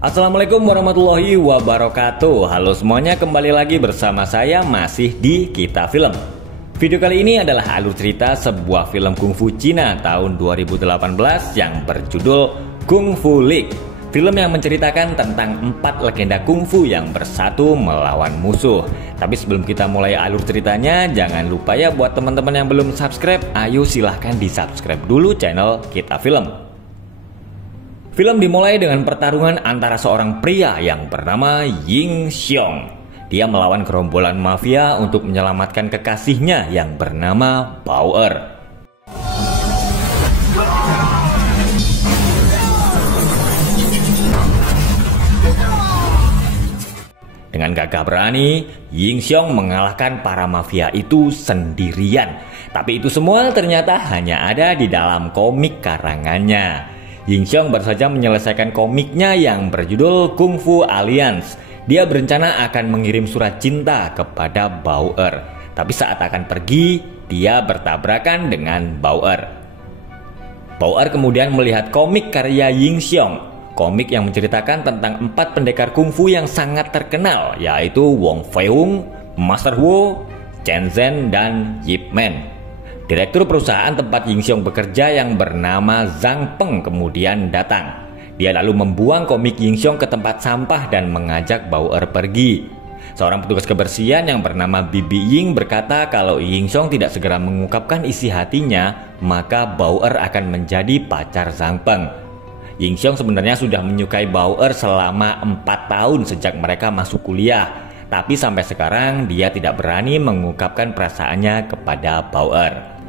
Assalamualaikum warahmatullahi wabarakatuh. Halo semuanya, kembali lagi bersama saya masih di Kita Film. Video kali ini adalah alur cerita sebuah film kungfu Cina tahun 2018 yang berjudul Kung Fu League. Film yang menceritakan tentang 4 legenda kungfu yang bersatu melawan musuh. Tapi sebelum kita mulai alur ceritanya, jangan lupa ya buat teman-teman yang belum subscribe, ayo silahkan di subscribe dulu channel Kita Film. Film dimulai dengan pertarungan antara seorang pria yang bernama Ying Xiong. Dia melawan gerombolan mafia untuk menyelamatkan kekasihnya yang bernama Bauer. Dengan gagah berani, Ying Xiong mengalahkan para mafia itu sendirian. Tapi itu semua ternyata hanya ada di dalam komik karangannya. Ying Xiong baru saja menyelesaikan komiknya yang berjudul Kung Fu Alliance. Dia berencana akan mengirim surat cinta kepada Bauer. Tapi saat akan pergi, dia bertabrakan dengan Bauer. Bauer kemudian melihat komik karya Ying Xiong. Komik yang menceritakan tentang 4 pendekar kungfu yang sangat terkenal, yaitu Wong Fei Hung, Master Wu, Chen Zhen, dan Yip Man. Direktur perusahaan tempat Ying Xiong bekerja yang bernama Zhang Peng kemudian datang. Dia lalu membuang komik Ying Xiong ke tempat sampah dan mengajak Bauer pergi. Seorang petugas kebersihan yang bernama Bibi Ying berkata kalau Ying Xiong tidak segera mengungkapkan isi hatinya, maka Bauer akan menjadi pacar Zhang Peng. Ying Xiong sebenarnya sudah menyukai Bauer selama 4 tahun sejak mereka masuk kuliah. Tapi sampai sekarang dia tidak berani mengungkapkan perasaannya kepada Bauer.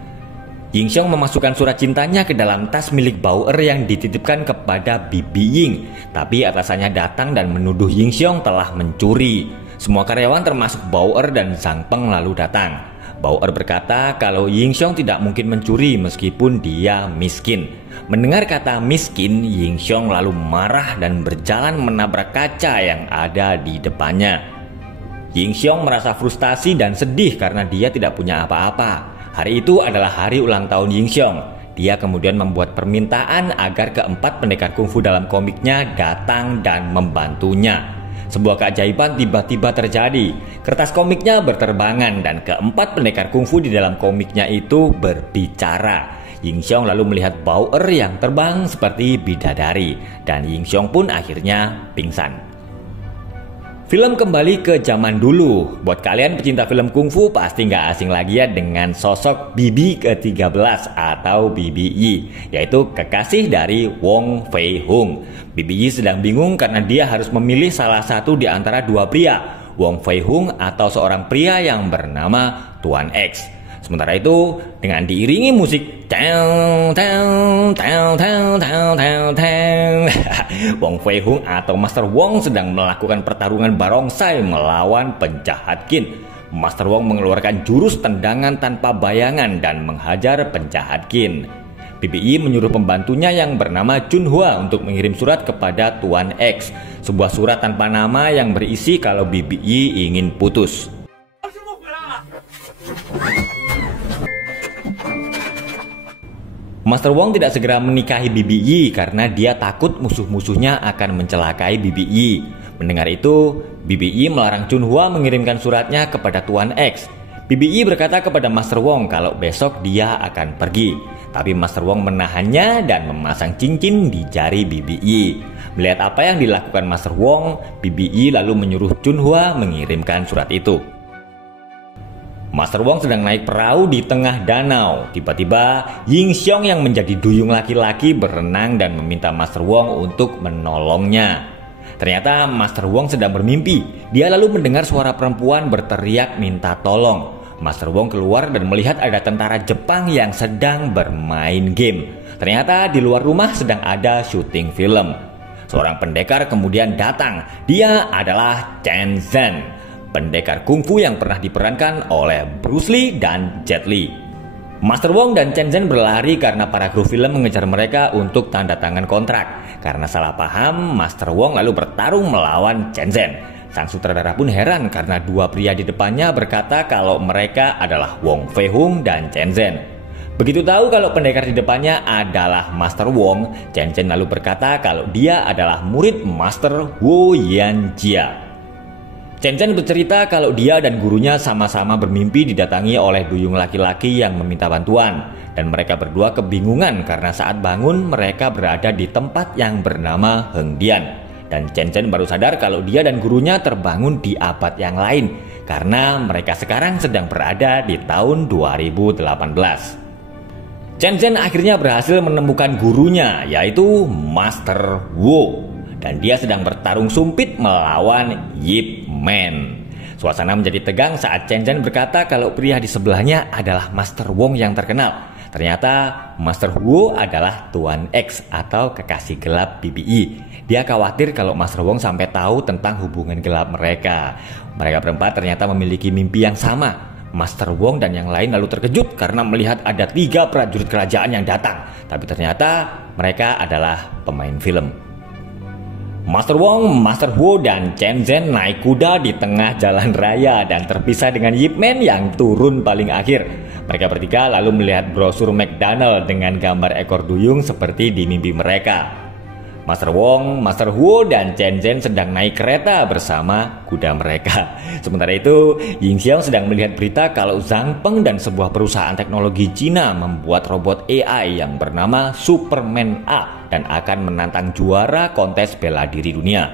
Ying Xiong memasukkan surat cintanya ke dalam tas milik Bauer yang dititipkan kepada Bibi Ying. Tapi atasannya datang dan menuduh Ying Xiong telah mencuri. Semua karyawan termasuk Bauer dan Zhang Peng lalu datang. Bauer berkata kalau Ying Xiong tidak mungkin mencuri meskipun dia miskin. Mendengar kata miskin, Ying Xiong lalu marah dan berjalan menabrak kaca yang ada di depannya. Ying Xiong merasa frustasi dan sedih karena dia tidak punya apa-apa. Hari itu adalah hari ulang tahun Ying Xiong. Dia kemudian membuat permintaan agar keempat pendekar kungfu dalam komiknya datang dan membantunya. Sebuah keajaiban tiba-tiba terjadi. Kertas komiknya berterbangan dan keempat pendekar kungfu di dalam komiknya itu berbicara. Ying Xiong lalu melihat Bauer yang terbang seperti bidadari dan Ying Xiong pun akhirnya pingsan. Film kembali ke zaman dulu. Buat kalian pecinta film kungfu pasti nggak asing lagi ya dengan sosok Bibi ke-13 atau Bibi Yi, yaitu kekasih dari Wong Fei Hung. Bibi Yi sedang bingung karena dia harus memilih salah satu di antara 2 pria, Wong Fei Hung atau seorang pria yang bernama Tuan X. Sementara itu, dengan diiringi musik tang tang tang tang tang tang tang, Wong Fei Hung atau Master Wong sedang melakukan pertarungan barongsai melawan penjahat Qin. Master Wong mengeluarkan jurus tendangan tanpa bayangan dan menghajar penjahat Qin. BBI menyuruh pembantunya yang bernama Chunhua untuk mengirim surat kepada Tuan X, sebuah surat tanpa nama yang berisi kalau BBI ingin putus. Master Wong tidak segera menikahi Bibi Yi karena dia takut musuh-musuhnya akan mencelakai Bibi Yi. Mendengar itu, Bibi Yi melarang Chunhua mengirimkan suratnya kepada Tuan X. Bibi Yi berkata kepada Master Wong kalau besok dia akan pergi. Tapi Master Wong menahannya dan memasang cincin di jari Bibi Yi. Melihat apa yang dilakukan Master Wong, Bibi Yi lalu menyuruh Chunhua mengirimkan surat itu. Master Wong sedang naik perahu di tengah danau. Tiba-tiba Ying Xiong yang menjadi duyung laki-laki berenang dan meminta Master Wong untuk menolongnya. Ternyata Master Wong sedang bermimpi. Dia lalu mendengar suara perempuan berteriak minta tolong. Master Wong keluar dan melihat ada tentara Jepang yang sedang bermain game. Ternyata di luar rumah sedang ada syuting film. Seorang pendekar kemudian datang. Dia adalah Chen Zhen, pendekar kungfu yang pernah diperankan oleh Bruce Lee dan Jet Li. Master Wong dan Chen Zhen berlari karena para kru film mengejar mereka untuk tanda tangan kontrak. Karena salah paham, Master Wong lalu bertarung melawan Chen Zhen. Sang sutradara pun heran karena 2 pria di depannya berkata kalau mereka adalah Wong Fei Hung dan Chen Zhen. Begitu tahu kalau pendekar di depannya adalah Master Wong, Chen Chen lalu berkata kalau dia adalah murid Master Wu Yanjia. Chen Chen bercerita kalau dia dan gurunya sama-sama bermimpi didatangi oleh duyung laki-laki yang meminta bantuan. Dan mereka berdua kebingungan karena saat bangun mereka berada di tempat yang bernama Hengdian. Dan Chen Chen baru sadar kalau dia dan gurunya terbangun di abad yang lain karena mereka sekarang sedang berada di tahun 2018. Chen Chen akhirnya berhasil menemukan gurunya, yaitu Master Wu. Dan dia sedang bertarung sumpit melawan Yip Man. Suasana menjadi tegang saat Chen Chen berkata kalau pria di sebelahnya adalah Master Wong yang terkenal. Ternyata Master Wu adalah Tuan X atau kekasih gelap BBI. Dia khawatir kalau Master Wong sampai tahu tentang hubungan gelap mereka. Mereka berempat ternyata memiliki mimpi yang sama. Master Wong dan yang lain lalu terkejut karena melihat ada 3 prajurit kerajaan yang datang. Tapi ternyata mereka adalah pemain film. Master Wong, Master Wu, dan Chen Chen naik kuda di tengah jalan raya dan terpisah dengan Yip Man yang turun paling akhir. Mereka bertiga lalu melihat brosur McDonald dengan gambar ekor duyung seperti di mimpi mereka. Master Wong, Master Wu, dan Chen Chen sedang naik kereta bersama kuda mereka. Sementara itu, Ying Xiong sedang melihat berita kalau Zhang Peng dan sebuah perusahaan teknologi Cina membuat robot AI yang bernama Superman A dan akan menantang juara kontes bela diri dunia.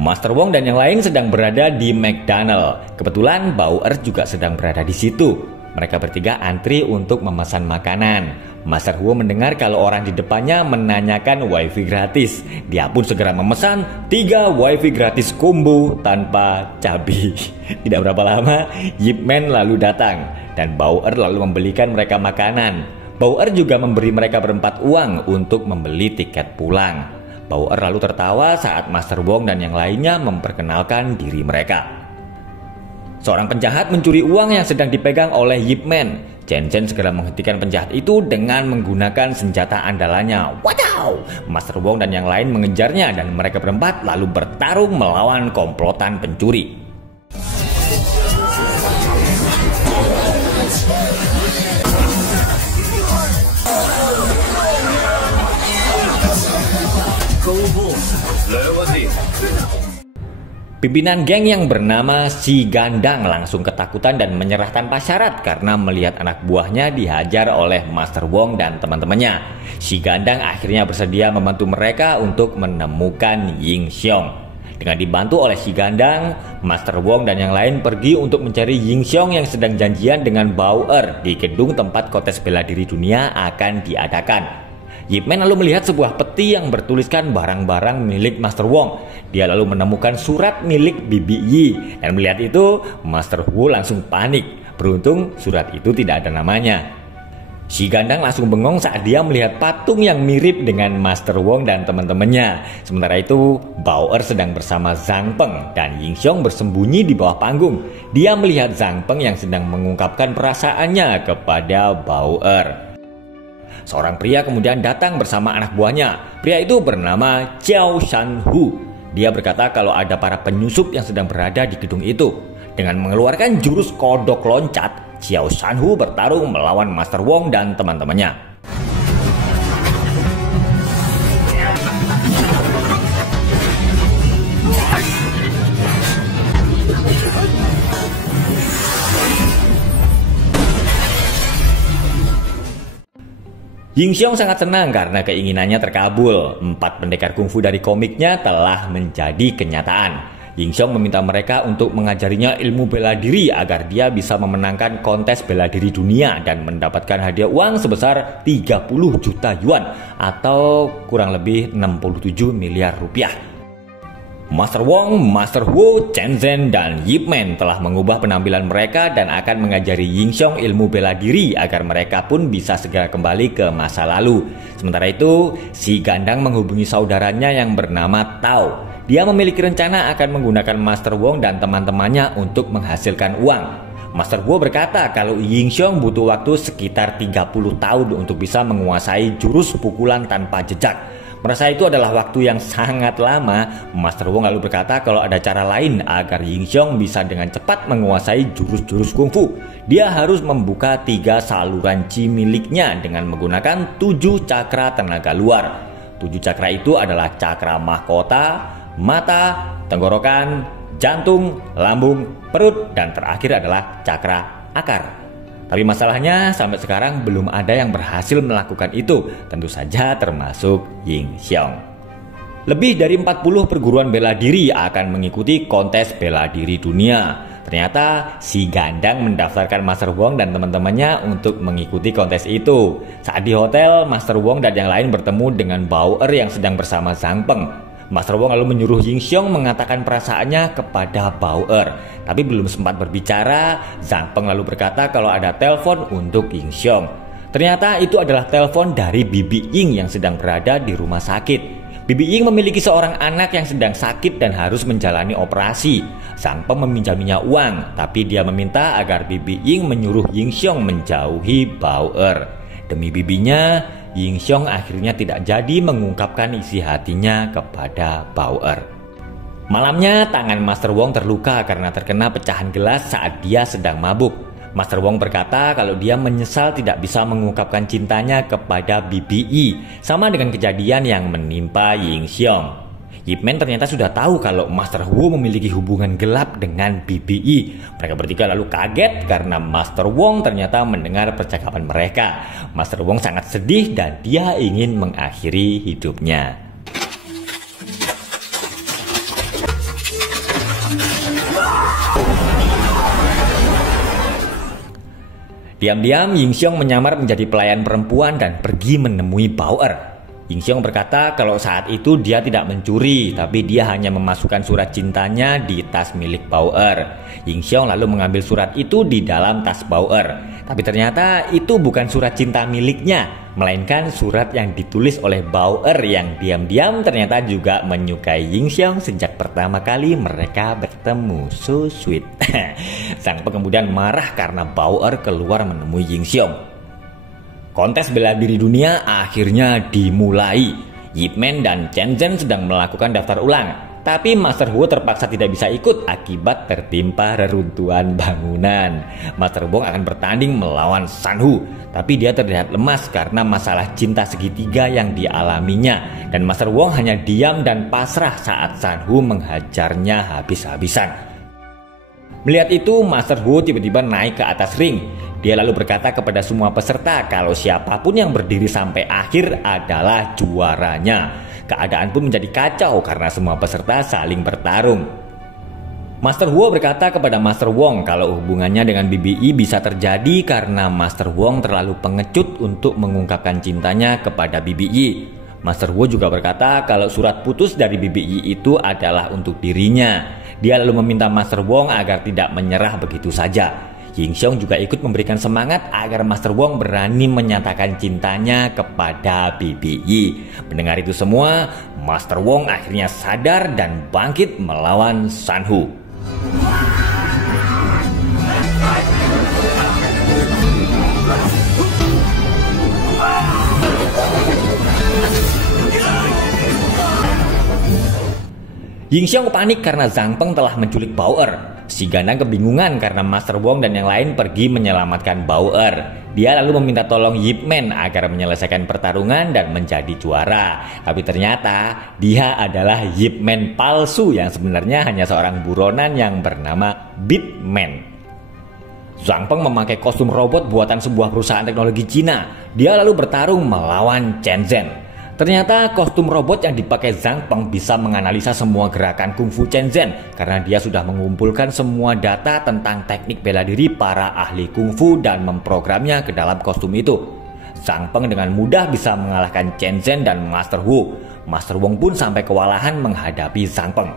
Master Wong dan yang lain sedang berada di McDonald. Kebetulan Bauer juga sedang berada di situ. Mereka bertiga antri untuk memesan makanan. Master Wu mendengar kalau orang di depannya menanyakan wifi gratis. Dia pun segera memesan 3 wifi gratis combo tanpa cabai. Tidak berapa lama, Yip Man lalu datang dan Bauer lalu membelikan mereka makanan. Bauer juga memberi mereka berempat uang untuk membeli tiket pulang. Bauer lalu tertawa saat Master Wong dan yang lainnya memperkenalkan diri mereka. Seorang penjahat mencuri uang yang sedang dipegang oleh Yip Man. Chen Chen segera menghentikan penjahat itu dengan menggunakan senjata andalannya. Wadaw! Master Wong dan yang lain mengejarnya dan mereka berempat lalu bertarung melawan komplotan pencuri. Pimpinan geng yang bernama Si Gandang langsung ketakutan dan menyerah tanpa syarat karena melihat anak buahnya dihajar oleh Master Wong dan teman-temannya. Si Gandang akhirnya bersedia membantu mereka untuk menemukan Ying Xiong. Dengan dibantu oleh Si Gandang, Master Wong dan yang lain pergi untuk mencari Ying Xiong yang sedang janjian dengan Bauer di gedung tempat kontes bela diri dunia akan diadakan. Yip Man lalu melihat sebuah peti yang bertuliskan barang-barang milik Master Wong. Dia lalu menemukan surat milik Bibi Yi dan melihat itu Master Wu langsung panik. Beruntung surat itu tidak ada namanya. Si Gandang langsung bengong saat dia melihat patung yang mirip dengan Master Wong dan teman-temannya. Sementara itu Bauer sedang bersama Zhang Peng dan Ying Xiong bersembunyi di bawah panggung. Dia melihat Zhang Peng yang sedang mengungkapkan perasaannya kepada Bauer. Seorang pria kemudian datang bersama anak buahnya. Pria itu bernama Qiao Shanhu. Dia berkata kalau ada para penyusup yang sedang berada di gedung itu. Dengan mengeluarkan jurus kodok loncat, Qiao Shanhu bertarung melawan Master Wong dan teman-temannya. Ying Xiong sangat senang karena keinginannya terkabul. 4 pendekar kungfu dari komiknya telah menjadi kenyataan. Ying Xiong meminta mereka untuk mengajarinya ilmu bela diri agar dia bisa memenangkan kontes bela diri dunia dan mendapatkan hadiah uang sebesar 30 juta yuan atau kurang lebih 67 miliar rupiah. Master Wong, Master Wu, Chen Chen, dan Yip Man telah mengubah penampilan mereka dan akan mengajari Ying Xiong ilmu bela diri agar mereka pun bisa segera kembali ke masa lalu. Sementara itu, Si Gandang menghubungi saudaranya yang bernama Tao. Dia memiliki rencana akan menggunakan Master Wong dan teman-temannya untuk menghasilkan uang. Master Wu berkata kalau Ying Xiong butuh waktu sekitar 30 tahun untuk bisa menguasai jurus pukulan tanpa jejak. Merasa itu adalah waktu yang sangat lama, Master Wong lalu berkata kalau ada cara lain agar Ying Xiong bisa dengan cepat menguasai jurus-jurus kungfu. Dia harus membuka 3 saluran chi miliknya dengan menggunakan 7 cakra tenaga luar. 7 cakra itu adalah cakra mahkota, mata, tenggorokan, jantung, lambung, perut, dan terakhir adalah cakra akar. Tapi masalahnya sampai sekarang belum ada yang berhasil melakukan itu, tentu saja termasuk Ying Xiong. Lebih dari 40 perguruan bela diri akan mengikuti kontes bela diri dunia. Ternyata si Gandang mendaftarkan Master Wong dan teman-temannya untuk mengikuti kontes itu. Saat di hotel, Master Wong dan yang lain bertemu dengan Bao-er yang sedang bersama Zhang Peng. Master Wong lalu menyuruh Ying Xiong mengatakan perasaannya kepada Bao-er. Tapi belum sempat berbicara, Zhang Peng lalu berkata kalau ada telepon untuk Ying Xiong. Ternyata itu adalah telepon dari Bibi Ying yang sedang berada di rumah sakit. Bibi Ying memiliki seorang anak yang sedang sakit dan harus menjalani operasi. Zhang Peng meminjaminya uang, tapi dia meminta agar Bibi Ying menyuruh Ying Xiong menjauhi Bao-er. Demi bibinya, Ying Xiong akhirnya tidak jadi mengungkapkan isi hatinya kepada Bao-er. Malamnya, tangan Master Wong terluka karena terkena pecahan gelas saat dia sedang mabuk. Master Wong berkata kalau dia menyesal tidak bisa mengungkapkan cintanya kepada Bibi Yi, sama dengan kejadian yang menimpa Ying Xiong. Yip Man ternyata sudah tahu kalau Master Wu memiliki hubungan gelap dengan Bibi Yi. Mereka bertiga lalu kaget karena Master Wong ternyata mendengar percakapan mereka. Master Wong sangat sedih dan dia ingin mengakhiri hidupnya. Diam-diam Ying Xiong menyamar menjadi pelayan perempuan dan pergi menemui Bao-er. Ying Xiong berkata kalau saat itu dia tidak mencuri, tapi dia hanya memasukkan surat cintanya di tas milik Bao-er. Ying Xiong lalu mengambil surat itu di dalam tas Bao-er. Tapi ternyata itu bukan surat cinta miliknya, melainkan surat yang ditulis oleh Bao-er yang diam-diam ternyata juga menyukai Ying Xiong sejak pertama kali mereka bertemu. So sweet. Sang Peng kemudian marah karena Bao-er keluar menemui Ying Xiong. Kontes bela diri dunia akhirnya dimulai. Yip Man dan Chen Zhen sedang melakukan daftar ulang. Tapi Master Wu terpaksa tidak bisa ikut akibat tertimpa reruntuhan bangunan. Master Wong akan bertanding melawan San Hu. Tapi dia terlihat lemas karena masalah cinta segitiga yang dialaminya. Dan Master Wong hanya diam dan pasrah saat San Hu menghajarnya habis-habisan. Melihat itu, Master Wu tiba-tiba naik ke atas ring. Dia lalu berkata kepada semua peserta kalau siapapun yang berdiri sampai akhir adalah juaranya. Keadaan pun menjadi kacau karena semua peserta saling bertarung. Master Wu berkata kepada Master Wong kalau hubungannya dengan Bibi Yi bisa terjadi karena Master Wong terlalu pengecut untuk mengungkapkan cintanya kepada Bibi Yi. Master Wu juga berkata kalau surat putus dari Bibi Yi itu adalah untuk dirinya. Dia lalu meminta Master Wong agar tidak menyerah begitu saja. Ying Xiong juga ikut memberikan semangat agar Master Wong berani menyatakan cintanya kepada Bibi Yi. Mendengar itu semua, Master Wong akhirnya sadar dan bangkit melawan San Hu. Ying Xiong panik karena Zhang Peng telah menculik Bao-er. Si Gandang kebingungan karena Master Wong dan yang lain pergi menyelamatkan Bao-er. Dia lalu meminta tolong Yip Man agar menyelesaikan pertarungan dan menjadi juara. Tapi ternyata dia adalah Yip Man palsu yang sebenarnya hanya seorang buronan yang bernama Bit Man. Zhang Peng memakai kostum robot buatan sebuah perusahaan teknologi Cina. Dia lalu bertarung melawan Chen Zhen. Ternyata kostum robot yang dipakai Zhang Peng bisa menganalisa semua gerakan kungfu Chen Zhen karena dia sudah mengumpulkan semua data tentang teknik bela diri para ahli kungfu dan memprogramnya ke dalam kostum itu. Zhang Peng dengan mudah bisa mengalahkan Chen Zhen dan Master Wu. Master Wong pun sampai kewalahan menghadapi Zhang Peng.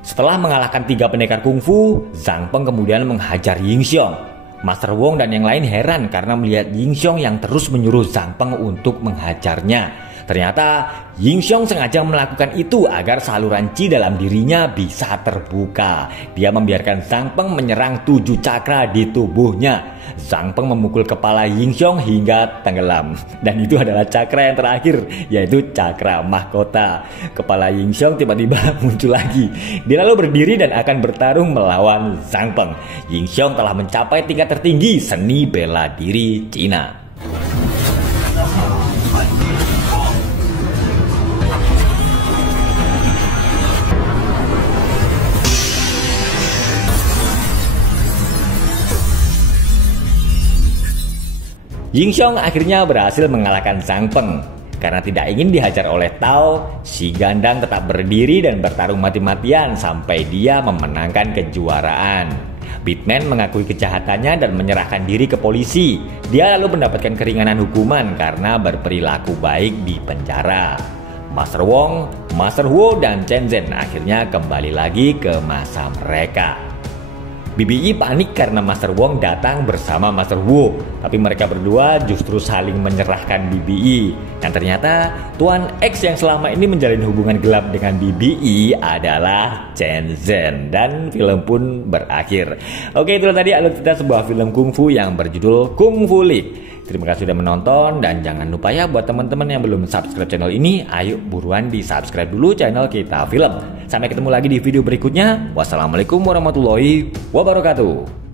Setelah mengalahkan 3 pendekar kungfu, Zhang Peng kemudian menghajar Ying Xiong. Master Wong dan yang lain heran karena melihat Ying Xiong yang terus menyuruh Zhang Peng untuk menghajarnya. Ternyata Ying Xiong sengaja melakukan itu agar saluran Qi dalam dirinya bisa terbuka. Dia membiarkan Zhang Peng menyerang 7 cakra di tubuhnya. Zhang Peng memukul kepala Ying Xiong hingga tenggelam. Dan itu adalah cakra yang terakhir, yaitu cakra mahkota. Kepala Ying Xiong tiba-tiba muncul lagi. Dia lalu berdiri dan akan bertarung melawan Zhang Peng. Ying Xiong telah mencapai tingkat tertinggi seni bela diri Cina. Ying Xiong akhirnya berhasil mengalahkan Zhang Peng. Karena tidak ingin dihajar oleh Tao, si Gandang tetap berdiri dan bertarung mati-matian sampai dia memenangkan kejuaraan. Bitman mengakui kejahatannya dan menyerahkan diri ke polisi. Dia lalu mendapatkan keringanan hukuman karena berperilaku baik di penjara. Master Wong, Master Wu, dan Chen Zhen akhirnya kembali lagi ke masa mereka. BBI panik karena Master Wong datang bersama Master Wu, tapi mereka berdua justru saling menyerahkan BBI. Dan ternyata Tuan X yang selama ini menjalin hubungan gelap dengan BBI adalah Chen Zhen. Dan film pun berakhir. Oke, itulah tadi alur cerita sebuah film kungfu yang berjudul Kung Fu League. Terima kasih sudah menonton, dan jangan lupa ya buat teman-teman yang belum subscribe channel ini, ayo buruan di subscribe dulu channel Kita Film. Sampai ketemu lagi di video berikutnya. Wassalamualaikum warahmatullahi wabarakatuh.